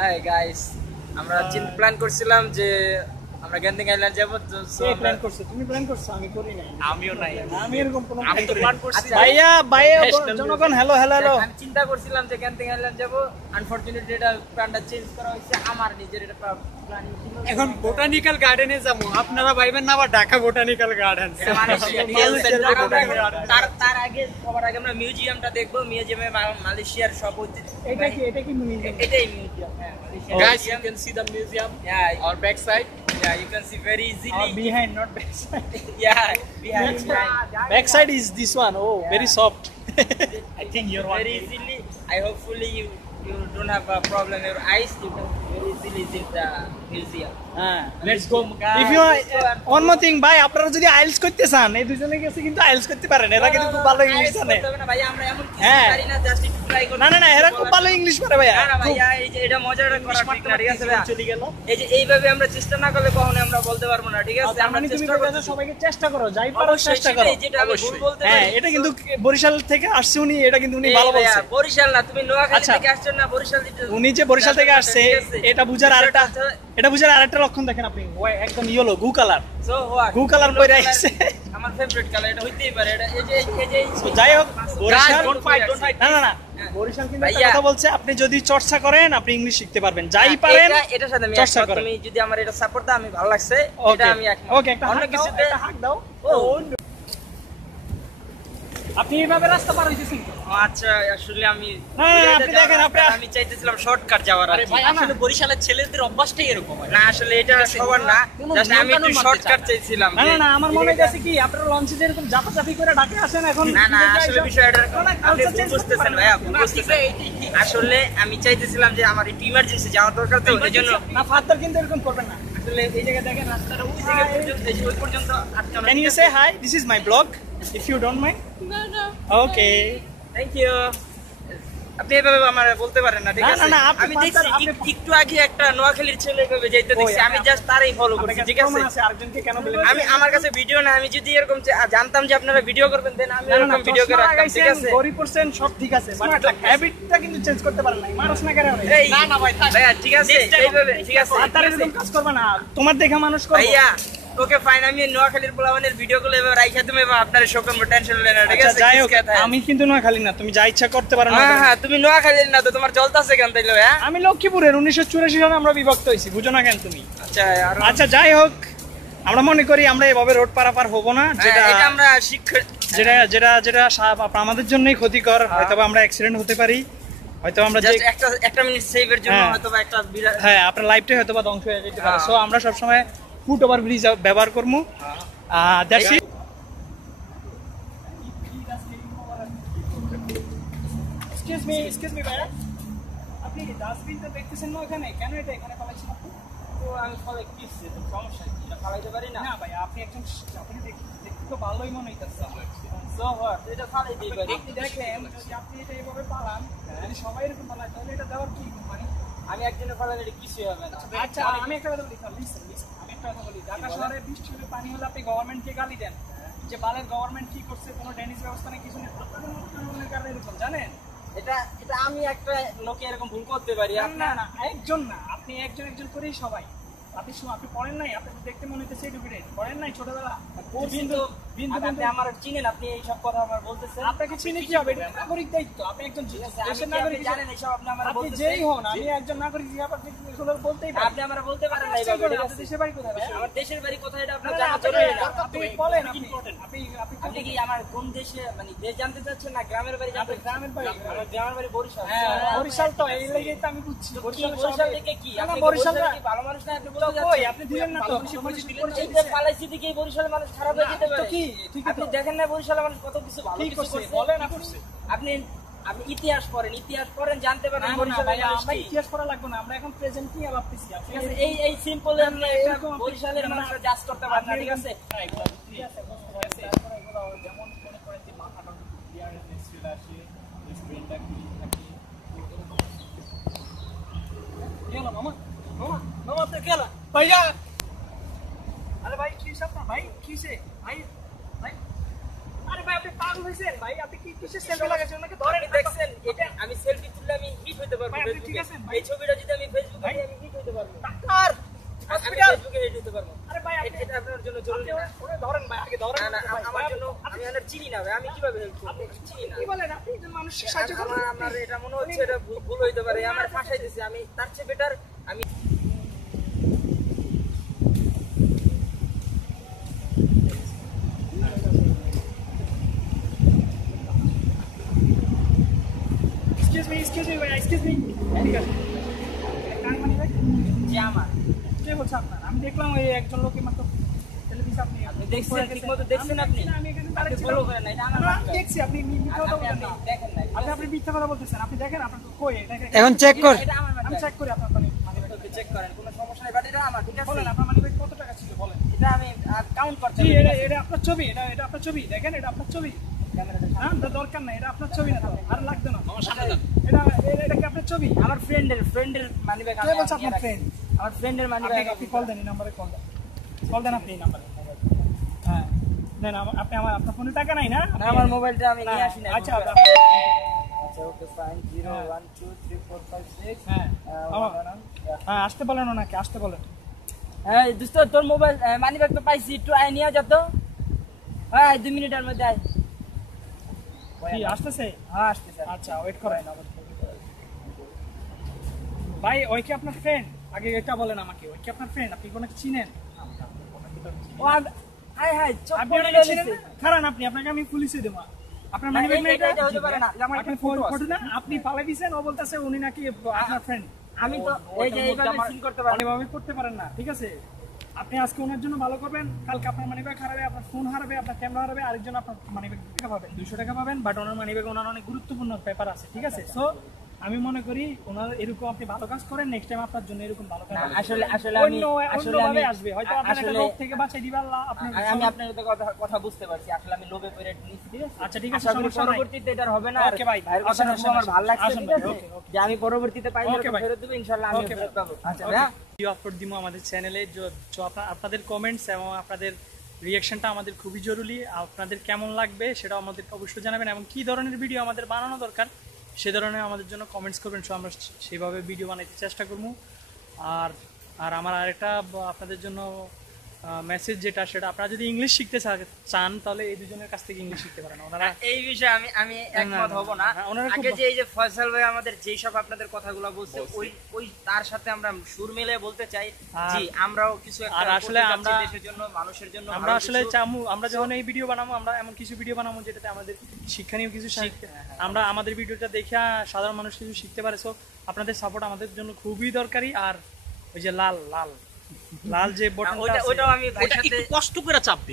Hi guys আমরা plan করছিলাম যে আমরা গ্যান্ডিং আইল্যান্ড যাব তো প্ল্যান করছ? তুমি প্ল্যান করছ? আমি করি নাই। আমিও নাই। আমি এরকম কোনো আমি তো প্ল্যান করছি। ভাইয়া ভাইয়া জনগণ হ্যালো হ্যালো হ্যালো আমি চিন্তা করছিলাম যে গ্যান্ডিং আইল্যান্ড যাব। আনফরচুনেটলি এটা প্ল্যানটা চেঞ্জ করা হয়েছে। আমার নিজের এটা এখন বোটানিক্যাল গার্ডেনে যাব আপনারা ভাইবেন না আবার ঢাকা বোটানিক্যাল গার্ডেন তার- তার- আগে সবার আগে আমরা মিউজিয়ামটা দেখব মিউজিয়ামে মালয়েশিয়ার সব এটা কি এটা কি মিউজিয়াম এটাই মিউজিয়াম হ্যাঁ Guys, you can see the museum Yeah, or backside. yeah, you can see very or easily. behind not back side Yeah, behind, back side is this one oh very soft I think you're very easily. I hopefully you you don't have a problem your eyes. You can very easily see the museum. হ্যাঁ Let's go, guys. If you one more thing ভাই আপনারা যদি আইলস করতে চান এই দুজনে গেছে কিন্তু আইলস করতে পারেন এরা কিন্তু খুব ভালো ইংলিশ জানে ভাই, আমরা এমন কিছু হ্যাঁ। না, just একটু try করতে না না না এরা খুব ভালো ইংলিশ পারে ভাইয়া। না, না খুব- ভাইয়া, এই যে এটা মজার একটা ঠিক আছে ভাইয়া? চলে গেল। এই যে এইভাবে আমরা চেষ্টা না করলে কখনো আমরা বলতে পারব না ঠিক আছে? আমরা চেষ্টা বলতে সবাইকে চেষ্টা করো যাই পারো চেষ্টা করো। যেটা আমি ভুল বলতে হ্যাঁ পারি। এটা কিন্তু বরিশাল থেকে আসছে উনি এটা কিন্তু উনি এই ভালো বলছে। বরিশাল না তুমি নোয়াখালী আচ্ছা। থেকে আসছো না বরিশাল উনি যে বরিশাল থেকে আসছে এটা বুঝার আরেকটা এটা বুঝার আরেকটা লক্ষণ দেখেন আপনি। একদম ইয়েলো গু কালার So what? গু কালার পরে colour আমার ফেভারিট কালার এটা হইতেই পারে এটা এই যে এই যে তো যাই হোক Barishal don't fight, don't fight. না না না হ্যাঁ। বরিশাল কিন্তু কথা বলছে আপনি যদি চর্চা করেন আপনি ইংলিশ শিখতে পারবেন। যাই পারেন এটা- সাথে আমি চর্চা। করেন। তুমি যদি আমার এটা সাপোর্ট দাও আমি ভালো লাগছে। এটা আমি একমত। ওকে একটা অন্য কিছুতে হাত দাও। ও। আপনি এইভাবে রাস্তা পার হইতেছেন আচ্ছা আসলে আমি না, না, না, আপনি দেখেন, আপনি- আমি চাইতেছিলাম শর্টকাট যাওয়ার আর ভাই আসলে বরিশালের ছেলেদের অভ্যাসটাই এরকম হয়। না আসলে এটা সবার না জাস্ট আমি একটু শর্টকাট চাইছিলাম না না যে- আমার মনে হইতেছে কি আপনারা লঞ্চে যেরকম জাপাজাপি করে ডাকে আসেন এখন না না আসলে বিষয়টা আপনি বুঝতেছেন ভাইয়া বুঝতেছেন। আসলে আমি চাইতেছিলাম যে আমার একটু ইমার্জেন্সি যাওয়ার দরকার তো এই জন্য না ফাদার কিন্তু এরকম করবেন না। আসলে এই জায়গায় দেখেন রাস্তাটা ওই জায়গা পর্যন্ত ওই পর্যন্ত আটকানো Can you say hi? This is my blog. If you don't mind. No, no. Okay. Thank you আপনি এভাবে আমার বলতে পারেন না ঠিক আছে না, না, আমি দেখছি একটু আগে একটা নোয়াখালীর ছেলে এভাবে যাইতে দেখছি আমি জাস্ট তারই ফলো করছি ঠিক আছে? আমি আমার কাছে ভিডিও না আমি যদি এরকম জানতাম যে আপনারা ভিডিও করবেন দেন আমি না, না, না, এরকম ভিডিও করে রাখতাম ঠিক আছে গরিব করছেন, সব ঠিক আছে। But Smart কিন্তু change করতে পারেন নাই। মানুষ না কেন রে? এই না, না ভাই, ঠিক আছে এইভাবে ঠিক আছে আর তারা এরকম কাজ করবে না। তোমার দেখা মানুষ করবে। ভাইয়া ওকে ফাইন আমি নোয়াখালীর পোলাবানের ভিডিও গুলো এভাবে রাইখা তুমি এবার আপনার টেনশন না ঠিক আচ্ছা, আছে? যাই হোক, আমি কিন্তু নোয়াখালী না তুমি যা ইচ্ছা করতে পারো না হ্যাঁ হ্যাঁ তুমি নোয়াখালীর না তো তোমার জলতাছে কেন তাইলে হ্যাঁ? আমি লক্ষ্মীপুরের উনিশশো চুরাশি সালে আমরা বিভক্ত বুঝো না কেন তুমি? আচ্ছা আচ্ছা যাই হোক আমরা মনে করি আমরা এভাবে রোড পারাপার হব না যেটা হ্যাঁ, এটা আমরা শিক্ষা যেটা যেটা যেটা আমাদের জন্যই ক্ষতিকর হয়তো আমরা অ্যাক্সিডেন্ট হতে পারি হয়তো আমরা যে একটা একটা মিনিট সেভের জন্য হ্যাঁ। হয়তো একটা হ্যাঁ আপনার লাইফটাই হয়তো বা ধ্বংস হয়ে যেতে পারে। হ্যাঁ। সো আমরা সবসময় ফুট ওভার ব্রিজ ব্যবহার করব that's it excuse me excuse me ভাইয়া আপনি ডাস্টবিনটা দেখতেছেন না ওখানে? কেন এটা এখানে আপনি? তো আমি ফলে কি সমস্যা কি? এটা পারি না? না ভাই আপনি একজন আপনি দেখতে তো ভালোই মনে হইতেছে। সো হোয়াট এটা ফালাই দিই পারি। আপনি দেখেন যদি আপনি এটা এভাবে পালান যদি সবাই এরকম পালায় তাহলে এটা দেওয়ার কি মানে? আমি একজনের ফালালে এটা কিছুই হবে না। আচ্ছা আমি একটা কথা বলি লিসেন লিসেন আমি একটা কথা বলি ঢাকা শহরে বৃষ্টি হলে পানি হলে আপনি গভর্নমেন্টকে গালি দেন যে বালের গভর্নমেন্ট কি করছে কোনো ড্রেনেজ ব্যবস্থা নেই কিছু নেই আপনাদের কারণে এরকম জানেন? এটা এটা আমি একটা লোকে এরকম ভুল করতে পারি না, না একজন না আপনি একজন একজন করেই সবাই। আপনি আপনি পড়েন নাই আপনি দেখতে মনে হইতেছে এডুকেটেড পড়েন নাই ছোটবেলা? বিন্দু আপনি আমার চিনেন আপনি এই সব কথা আমার বলতেছেন। আপনাকে চিনে কি হবে? এটা নাগরিক দায়িত্ব আপনি একজন দেশের নাগরিক। জানেন এইসব আপনি আমার আপনি যেই হন আমি একজন নাগরিক হিসাবে আপনি বলতেই আপনি আমার বলতে পারেন। আপনি এইভাবে, ঠিক আপনার আছে? দেশের বাড়ি কোথায় আমার দেশের বাড়ি কোথায় এটা আপনার জানা আপনি- না। আপনি বলেন আপনি আপনি আপনি আপনি কি আমার কোন দেশে মানে দেশ জানতে চাচ্ছেন না গ্রামের বাড়ি জানতে গ্রামের বাড়ি? আমার গ্রামের বাড়ি বরিশাল। হ্যাঁ বরিশাল তো এই লেগেই তো আমি বুঝছি বরিশাল বরিশাল থেকে কি? না, না, আপনি বরিশাল কি ভালো মানুষ না? আপনি বলতে যাচ্ছেন আপনি দিলেন না তো। এই যে থেকে এই মানুষ খারাপ হয়ে যেতে তো পারে। কি? আপনি দেখেন না বরিশালের মানুষ কত কিছু ভালো কিছু করছে করছে বলেন আপনি আপনি ইতিহাস পড়েন ইতিহাস পড়েন জানতে পারেন আমরা ইতিহাস পড়া লাগবে না আমরা এখন প্রেজেন্ট নিয়ে ভাবতেছি ঠিক আছে এই এই সিম্পল আপনি এরকম বরিশালের মানুষরা জাজ করতে পারেন না ঠিক আছে হ্যাঁ, ঠিক আছে, যেমন মনে করেন যে মাথাটা আসে, থাকে, কি মামা? মামা, মামা, আপনি কি ভাইয়া! আরে ভাই, কি আপনার? ভাই, কি হইছে? ভাই, ভাই? আরে ভাই, আপনি পাগল হয়েছেন ভাই আপনি কি কিসের সেলফি লাগাচ্ছেন? ওনাকে ধরেন দেখছেন এটা আমি সেলফি তুললে আমি হিট হতে পারব ভাই, আপনি ফেসবুকে। ঠিক আছেন, এই ছবিটা যদি আমি ফেসবুকে দিই, আমি হিট হতে পারব। ডাক্তার হসপিটাল ফেসবুকে হিট হতে পারব। আরে ভাই আপনি এটা আপনার জন্য জরুরি না। ওরে ধরেন ভাই আগে ধরেন। না না আমার জন্য আমি আর চিনি না ভাই আমি কীভাবে হেল্প করব? চিনি না। কি বলেন আপনি? একজন মানুষকে সাহায্য আমার আমার এটা মনে হচ্ছে এটা ভুল- হইতে পারে আমার ফাঁসাই আমি তার চেয়ে বেটার আমি এক্সকিউজ মি এক্সকিউজ মি ভাই এক্সকিউজ মি ঠিক আছে কার মানি ভাই যে আমার কে বলছে আপনার আমি দেখলাম ওই একজন লোক মাত্র টেলিভিশন আপনি আপনি দেখছেন ঠিকমতো দেখছেন আপনি আমি এখানে আপনি দাঁড়িয়েছিলাম। ফলো করেন না এটা আমার না, মাথা। দেখছি আপনি মি- মিথ্যা কথা আপনি বলছেন আপনি না। দেখেন না আপনি আপনি মিথ্যা কথা বলতেছেন আপনি দেখেন আপনার কই দেখেন এখন চেক কর। এটা আমার আমি চেক করি আপনার চেক করেন কোনো সমস্যা নেই বাট এটা আমার ঠিক আছে। বলেন আপনার মানি কত টাকা ছিল বলেন? এটা আমি কাউন্ট এটা এটা আপনার ছবি এটা এটা আপনার ছবি দেখেন এটা আপনার ছবি। হ্যাঁ দরকার নাই এটা আপনার ছবি না তো আর লাগবে না। এটা এটা- এটা কি আপনার ছবি? আমার ফ্রেন্ডের ফ্রেন্ডের মানি ব্যাগ কে বলছে আপনার friend? আমার ফ্রেন্ডের মানি আপনি ব্যাগ আপনি কল দেন এই নাম্বারে কল দেন। কল দেন আপনি এই নাম্বারে হ্যাঁ। দেন আপনি আমার আপনার ফোনে টাকা নাই না? আমার মোবাইলটা আমি নিয়ে আসি না আচ্ছা এখন। আপনি- আচ্ছা। ফাইন 0 1 2 3 4 5 6 হ্যাঁ। হ্যাঁ আসতে বলেন ওনাকে আসতে বলেন। হ্যাঁ দোস্ত তোর মোবাইল মানি ব্যাগ তো পাইছি একটু আয় নিয়ে যা তো। হ্যাঁ দুই মিনিটের মধ্যে আয়। কি আসতেছে? হ্যাঁ আচ্ছা ওয়েট করেন। ভাই ওই কি আপনার ফ্রেন্ড আগে এটা বলেন আমাকে ওই কি আপনার ফ্রেন্ড আপনি কোনাকে চিনেন? ও হাই হাই আপনি ওনাকে চিনেন খারান আপনি আপনাকে আমি পুলিশে দেবো। আপনার না, মানে এটা- এটা হতে পারে না। আমার একটা ফটো না আপনি পালাই দিয়েছেন ও বলতেছে উনি নাকি আপনার ফ্রেন্ড আমি তো এই যে এইভাবে সিন করতে করতে পারেন না ঠিক আছে? আপনি আজকে ওনার জন্য ভালো করবেন, কালকে আপনার মানি ব্যাগ হারাবে, আপনার ফোন হারাবে, আপনার ক্যামেরা হারাবে, আরেকজন আপনার মানি ব্যাগ টাকা পাবেন দুশো টাকা পাবেন বাট ওনার মানি ব্যাগ ওনার অনেক গুরুত্বপূর্ণ পেপার আছে, ঠিক আছে? সো আমি মনে করি ওনার এরকম আপনি ভালো কাজ করেন নেক্সট টাইম আপনার জন্য এরকম ভালো কাজ আসলে আসলে আমি আসলে আমি আসবে। হয়তো আপনার রোগ থেকে বাঁচাই দিবে আল্লাহ আপনার আমি- আপনার কথা কথা বুঝতে পারছি। আসলে আমি লোভে পড়ে নিচ্ছি ঠিক আছে? আচ্ছা, ঠিক আছে, সমস্যা নাই। পরবর্তীতে এটা হবে না। ওকে ভাই, ভাইয়ের আসেন, শুনে আমার ভালো লাগছে ঠিক আছে। যে আমি পরবর্তীতে পাইলে ওকে। ফেরত দেবো ইনশাআল্লাহ আমি ফেরত পাবো। আচ্ছা ভিডিও আপলোড দিব আমাদের চ্যানেলে আপনাদের কমেন্টস এবং আপনাদের রিয়াকশনটা আমাদের খুবই জরুরি। আপনাদের কেমন লাগবে সেটা আমাদের অবশ্যই জানাবেন এবং কি ধরনের ভিডিও আমাদের বানানো দরকার সে ধরনের আমাদের জন্য কমেন্টস করবেন, সো আমরা সেইভাবে ভিডিও বানাইতে চেষ্টা করব। আর আর আমার আরেকটা আপনাদের জন্য মেসেজ যেটা সেটা আপনারা যদি ইংলিশ শিখতে চান তাহলে এই দুজনের কাছ থেকে ইংলিশ শিখতে পারেন। ওনারা এই বিষয়ে আমি আমি একমত হব না খুব- আগে যে এই যে ফয়সাল ভাই আমাদের যেই সব আপনাদের কথাগুলো বলছে ওই ওই তার সাথে আমরা সুর মিলে বলতে চাই। জি আমরাও কিছু আর আসলে আমরা- দেশের জন্য মানুষের জন্য আমরা আসলে চামু আমরা যখন এই ভিডিও বানাবো আমরা এমন কিছু ভিডিও বানাবো যেটাতে আমাদের শিক্ষণীয় কিছু শিখতে আমরা আমাদের ভিডিওটা দেখে সাধারণ মানুষ কিছু শিখতে পারে। সো আপনাদের সাপোর্ট আমাদের জন্য খুবই দরকারি। আর ওই যে লাল লাল। লাল যে বটনটা ওটা ওইটাও আমি ভাইয়ের সাথে কষ্ট করে চাপ দিবে।